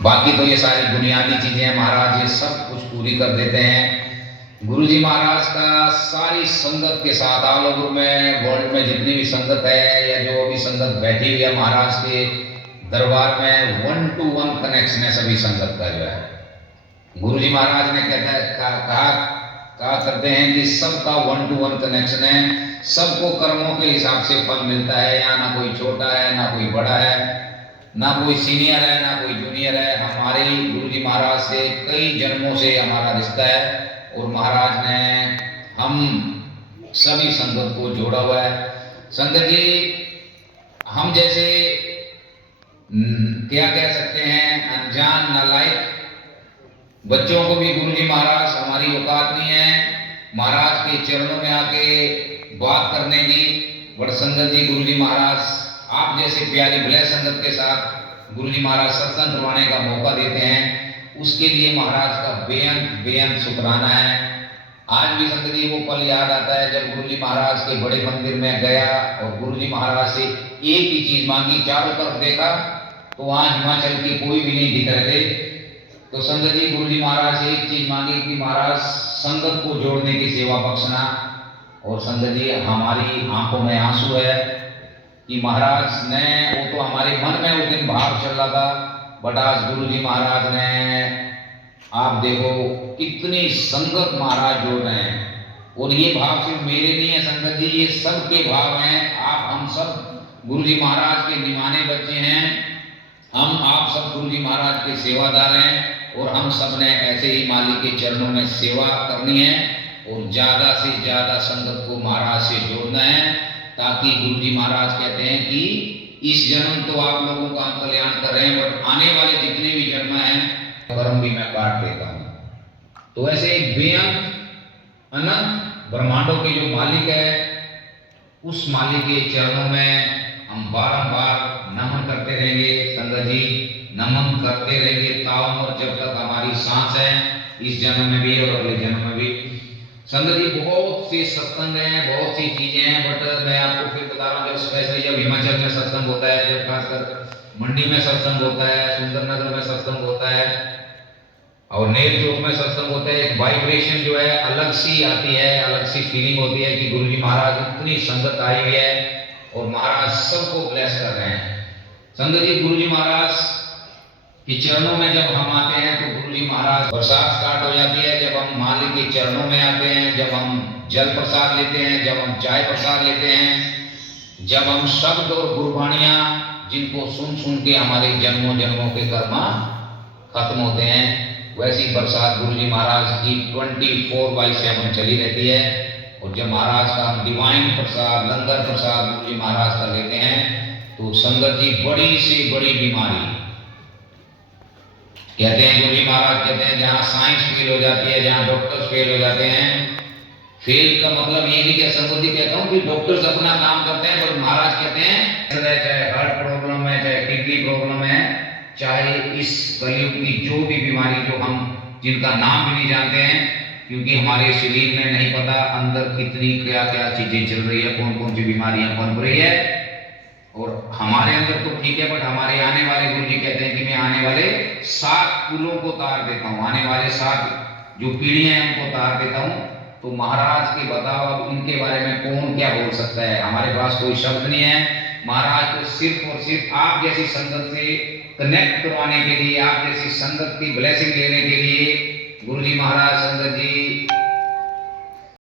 बाकी तो ये सारी बुनियादी चीजें महाराज ये सब कुछ पूरी कर देते हैं। गुरुजी महाराज का सारी संगत के साथ ऑल ओवर में वर्ल्ड में जितनी भी संगत है या जो भी संगत बैठी हुई है महाराज के दरबार में 1 to 1 कनेक्शन है सभी संगत का जो है। गुरुजी महाराज ने कहा करते हैं कि सबका 1 to 1 कनेक्शन है, सबको कर्मों के हिसाब से फल मिलता है। यहाँ ना कोई छोटा है ना कोई बड़ा है, ना कोई सीनियर है ना कोई जूनियर है। हमारे गुरुजी महाराज से कई जन्मों से हमारा रिश्ता है और महाराज ने हम सभी संगत को जोड़ा हुआ है। संगत जी हम जैसे क्या कह सकते हैं अनजान नालायक बच्चों को भी गुरुजी महाराज हमारी औकात नहीं है महाराज के चरणों में आके बात करने की। बट संगत जी गुरुजी महाराज आप जैसे प्यारी भले संगत के साथ गुरुजी महाराज सत्संग करवाने का मौका देते हैं, उसके लिए महाराज का बेअंत शुक्राना है। आज भी संगत जी वो पल याद आता है जब गुरुजी महाराज के बड़े मंदिर में गया और गुरुजी महाराज से एक ही चीज मांगी, चारों तरफ देखा तो वहां हिमाचल के कोई भी नहीं दिख रहे थे। तो संगत जी गुरुजी महाराज से एक चीज मांगी कि महाराज संगत को जोड़ने की सेवा बख्शना। और संगत जी हमारी आंखों में आंसू है कि महाराज ने वो तो हमारे मन में उस दिन भाव चल रहा था, बट आज गुरुजी महाराज ने आप देखो कितनी संगत महाराज जोड़ रहे हैं। और ये भाव सिर्फ मेरे नहीं है संगत जी, ये सबके भाव हैं। आप हम सब गुरुजी महाराज के निमाने बच्चे हैं, हम आप सब गुरुजी महाराज के सेवादार हैं और हम सब ने ऐसे ही मालिक के चरणों में सेवा करनी है और ज्यादा से ज्यादा संगत को महाराज से जोड़ना है, ताकि गुरुजी महाराज कहते हैं कि इस जन्म तो आप लोगों का हम कल्याण कर रहे हैं, बट आने वाले जितने भी जन्म हैं कर्म भी मैं काट देता हूं। तो ऐसे एक बेअंत अनंत ब्रह्मांडों के जो मालिक है उस मालिक के चरणों में हम बारंबार नमन करते रहेंगे। संगत जी नमन करते रहेंगे ताउम्र जब तक हमारी सांस है, इस जन्म में भी और अगले जन्म में भी। संगत जी बहुत सी सत्संग हैं, बहुत सी चीजें हैं, बट मैं आपको फिर बता रहा हूँ जब स्पेशली जब हिमाचल में सत्संग होता है, जब खासकर मंडी में सत्संग होता है, सुंदरनगर में सत्संग होता है और नेल चौक में सत्संग होता है, एक वाइब्रेशन जो है अलग सी आती है, अलग सी फीलिंग होती है कि गुरुजी महाराज इतनी संगत आई हुई है और महाराज सबको ब्लेस कर रहे हैं। संगत जी गुरुजी महाराज के चरणों में जब हम आते हैं तो गुरुजी महाराज बरसात स्टार्ट हो जाती है। जब हम मालिक के चरणों में आते हैं, जब हम जल प्रसाद लेते हैं, जब हम चाय प्रसाद लेते हैं, जब हम शब्द और गुरबाणियां जिनको सुन सुन के हमारे जन्मों जन्मों के कर्म खत्म होते हैं, वैसी बरसात गुरुजी महाराज की 24/7 चली रहती है। और जब महाराज का हम डिवाइन प्रसाद लंगर प्रसाद गुरुजी महाराज का लेते हैं तो संगत जी बड़ी से बड़ी बीमारी कहते हैं गुरुजी महाराज कहते हैं जहाँ साइंस फेल हो जाती है, जहाँ डॉक्टर्स फेल हो जाते हैं, फेल का मतलब ये नहीं कि संगत जी कहता हूँ कि डॉक्टर्स अपना काम करते हैं, पर महाराज कहते हैं चाहे हार्ट प्रॉब्लम है, चाहे किडनी प्रॉब्लम है, चाहे इस कलयुग की जो भी बीमारी जो हम जिनका नाम भी नहीं जानते हैं, क्योंकि हमारे शरीर में नहीं पता अंदर कितनी क्या क्या चीजें चल रही है, कौन कौन सी बीमारियां पनप रही है। और हमारे अंदर तो ठीक है, बट हमारे आने वाले गुरुजी कहते हैं कि मैं आने वाले 7 कुलों को तार देता हूँ, आने वाले 7 जो पीढ़ियां हैं उनको तार देता हूँ। तो महाराज के बताओ अब इनके बारे में कौन क्या बोल सकता है, हमारे पास कोई शब्द नहीं है। महाराज को सिर्फ और सिर्फ आप जैसी संगत से कनेक्ट करवाने के लिए, आप जैसी संगत की ब्लेसिंग लेने के लिए गुरुजी महाराज संगत जी